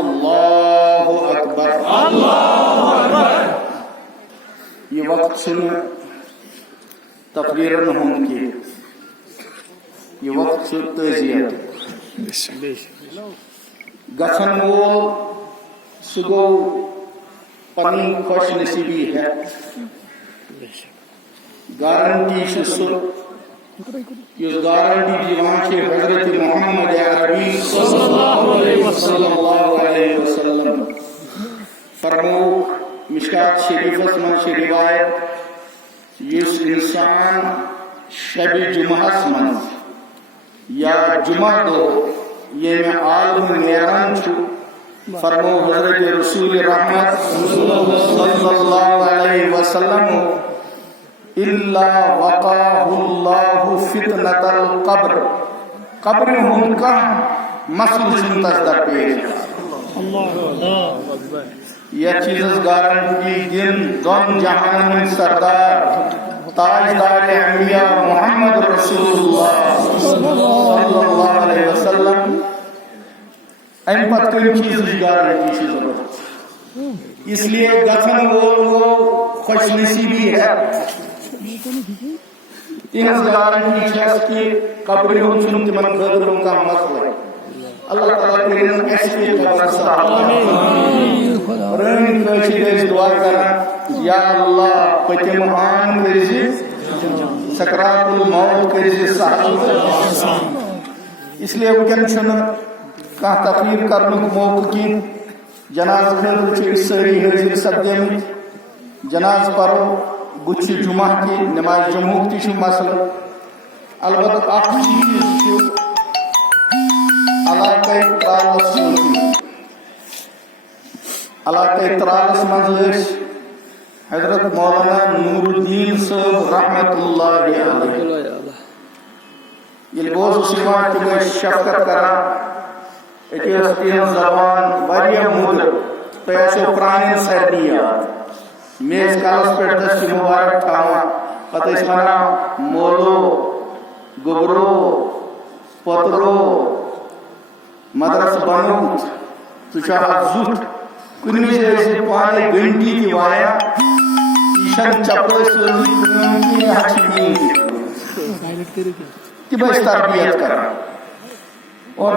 Allahu Akbar. یہ وقت سن تقریرن ہوں کی، یہ وقت سے تعزیت گھن وول سہ گو پن خوش نصیبی ہے، گارنٹی سہ اس گارنٹی دیوان حضرت محمد عربی صلی اللہ علیہ وسلم فرمو مشکات شریفس من روایت اس انسان شب جمعہ من یا جمعہ دو یہ عالم نیران چھو فرمو حضرت رسول رحمت صلی اللہ علیہ وسلم الا وقاه اللہ فتنة القبر، قبر ہم کا مسئلہ چنتس در پیش یہ چیز گارنٹی دن دون جہان سردار تاجدار انبیاء محمد رسول اللہ صلی اللہ علیہ وسلم ام پت کن چیز گارنٹی سے ضرورت، اس لیے گھن وہ خوش نصیبی ہے تہذ گارنٹی چھ کہ قبر ہن تمن خاطر کا مسئلہ ہے۔ اللہ تعالیٰ کرن اس کی قبر صاحب رن کشید دعا کرن یا اللہ پتم آن کرزی سکرات الموت کرزی سہل، اس لیے وکن چھن کھانا تقریر کرنے موقع کی جناز خاطر ساری حاضر سپدیمت، جناز پرو گچھ جمعہ کی نماز جمعہ تہ مسئلہ، البتہ اخ چیز علاقہ ترالس علاقہ ترالس مز حضرت مولانا نور الدین صاحب رحمت اللہ علیہ یل بوز تم شفقت کران اتنا زبان واریاہ مدر تہ پران سردی یاد میز کالس پہ دست مبارک تھاوان پتہ ونان مولو گوبرو پترو مدرس بنوت ٹھہ زٹ کن وز پانے گنٹی تہ وایا یہ چپل تم تربیت کران